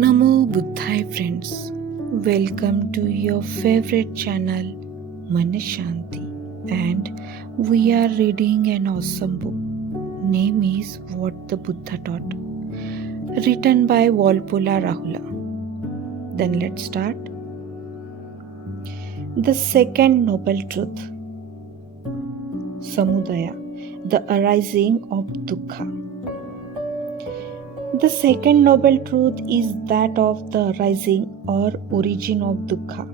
Namo Buddhai friends, welcome to your favorite channel Manashanti, and we are reading an awesome book. Name is What the Buddha Taught, written by Walpola Rahula. Then let's start. The second noble truth, Samudaya, the arising of Dukkha. The second noble truth is that of the arising or origin of Dukkha,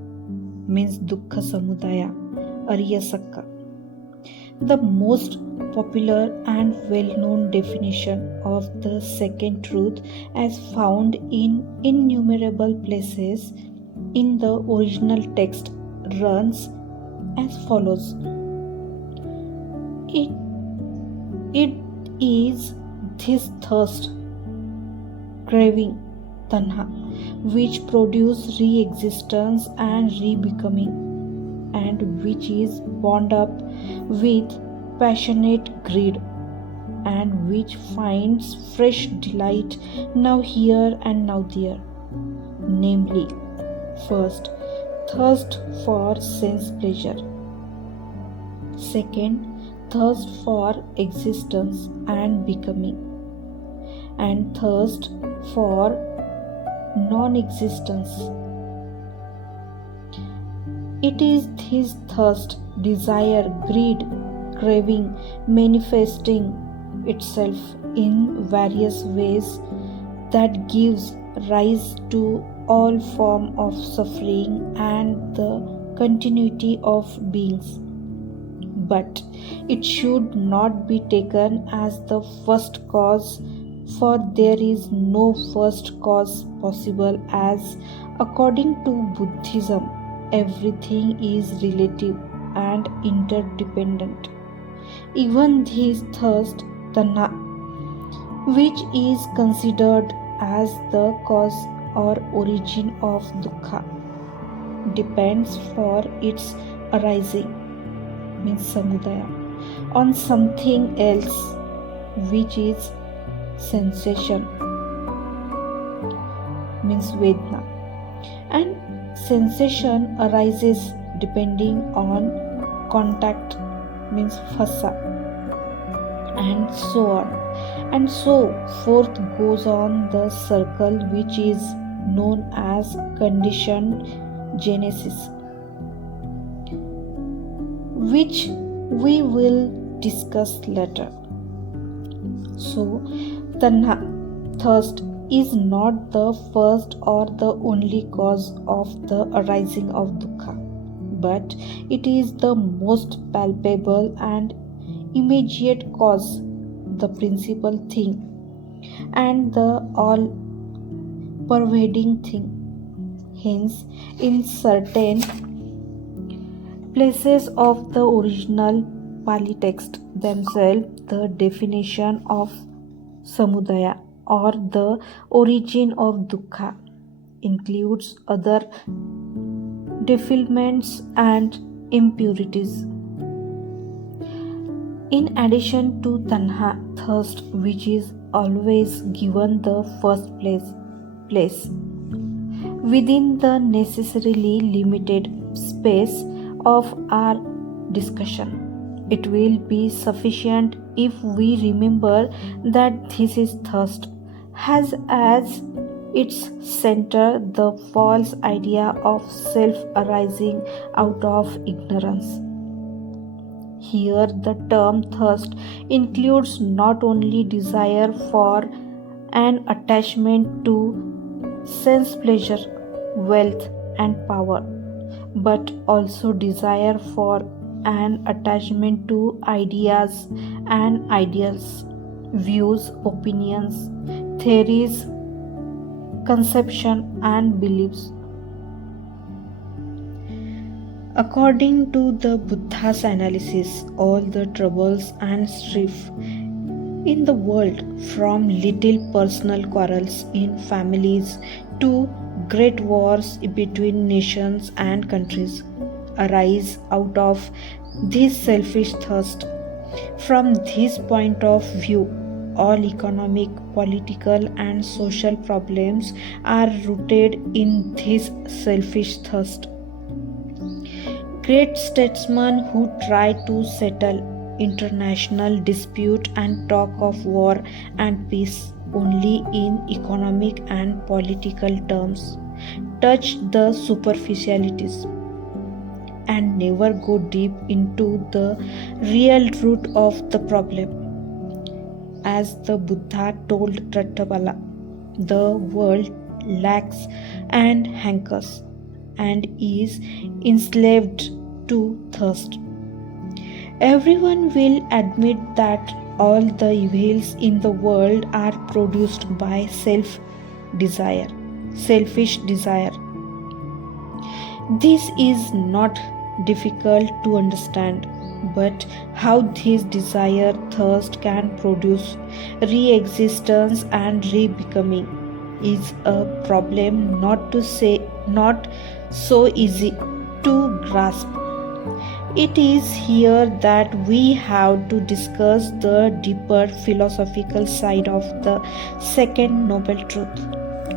means Dukkha Samudaya, Aryasakka. The most popular and well-known definition of the second truth, as found in innumerable places in the original text, runs as follows. It is this thirst, craving, tanha, which produce re-existence and re-becoming, and which is bound up with passionate greed, and which finds fresh delight now here and now there. Namely, first, thirst for sense pleasure. Second, thirst for existence and becoming. And thirst for non-existence. It is this thirst, desire, greed, craving, manifesting itself in various ways that gives rise to all form of suffering and the continuity of beings. But it should not be taken as the first cause, for there is no first cause possible, as according to Buddhism, everything is relative and interdependent. Even this thirst, tanha, which is considered as the cause or origin of dukkha, depends for its arising, means samudaya, on something else, which is sensation, means vedna, and sensation arises depending on contact, means phasa, and so on, and so forth goes on the circle, which is known as conditioned genesis, which we will discuss later. So, tanha, thirst, is not the first or the only cause of the arising of dukkha, but it is the most palpable and immediate cause, the principal thing, and the all-pervading thing. Hence, in certain places of the original Pali text themselves, the definition of samudaya or the origin of dukkha includes other defilements and impurities. In addition to tanha, thirst, which is always given the first place within the necessarily limited space of our discussion. It will be sufficient if we remember that this is thirst has as its center the false idea of self arising out of ignorance. Here the term thirst includes not only desire for an attachment to sense pleasure, wealth and power, but also desire for an attachment to ideas and ideals, views, opinions, theories, conception and beliefs. According to the Buddha's analysis, all the troubles and strife in the world, from little personal quarrels in families to great wars between nations and countries, arise out of this selfish thirst. From this point of view, All economic, political, and social problems are rooted in this selfish thirst. Great statesmen who try to settle international dispute and talk of war and peace only in economic and political terms touch the superficialities and never go deep into the real root of the problem. As the Buddha told Rattabala, the world lacks and hankers and is enslaved to thirst. Everyone will admit that all the evils in the world are produced by selfish desire. This is not difficult to understand, but how this desire thirst can produce re-existence and re-becoming is a problem not so easy to grasp. It is here that we have to discuss the deeper philosophical side of the second noble truth,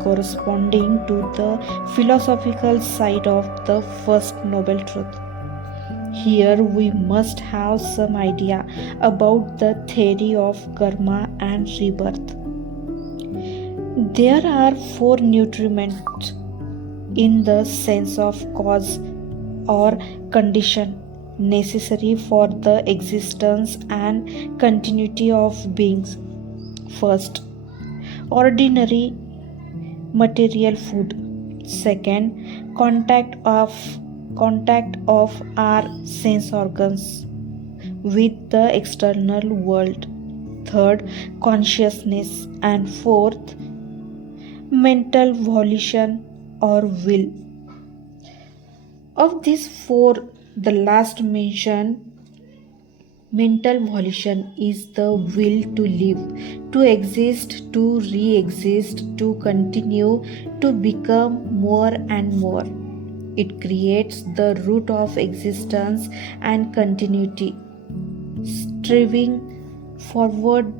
corresponding to the philosophical side of the first noble truth. Here we must have some idea about the theory of karma and rebirth. There are four nutriments in the sense of cause or condition necessary for the existence and continuity of beings. First, ordinary material food. Second, contact of our sense organs with the external world. Third, consciousness. And fourth, mental volition or will. Of these four, the last mentioned mental volition is the will to live, to exist, to re exist, to continue, to become more and more. It creates the root of existence and continuity, striving forward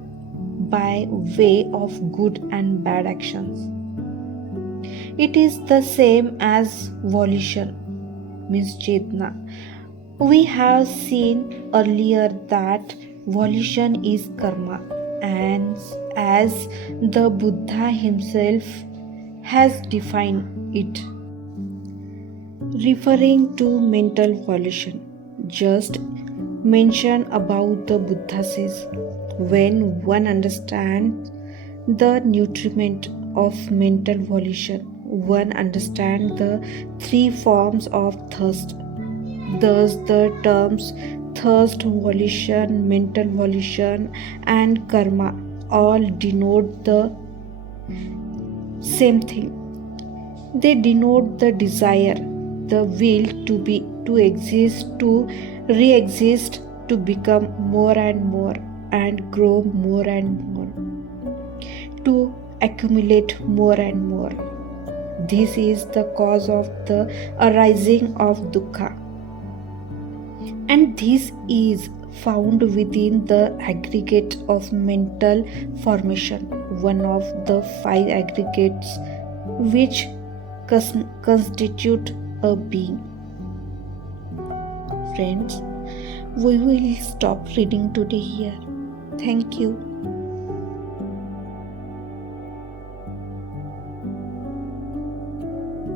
by way of good and bad actions. It is the same as volition, means Chetna. We have seen earlier that volition is karma, and as the Buddha himself has defined it, referring to mental volition. Just mention about the Buddha says, when one understands the nutriment of mental volition, one understands the three forms of thirst. Thus, the terms thirst, volition, mental volition, and karma all denote the same thing. They denote the desire, the will to be, to exist, to re exist, to become more and more, and grow more and more, to accumulate more and more. This is the cause of the arising of dukkha. And this is found within the aggregate of mental formation, one of the five aggregates which constitute a being. Friends, we will stop reading today here. Thank you.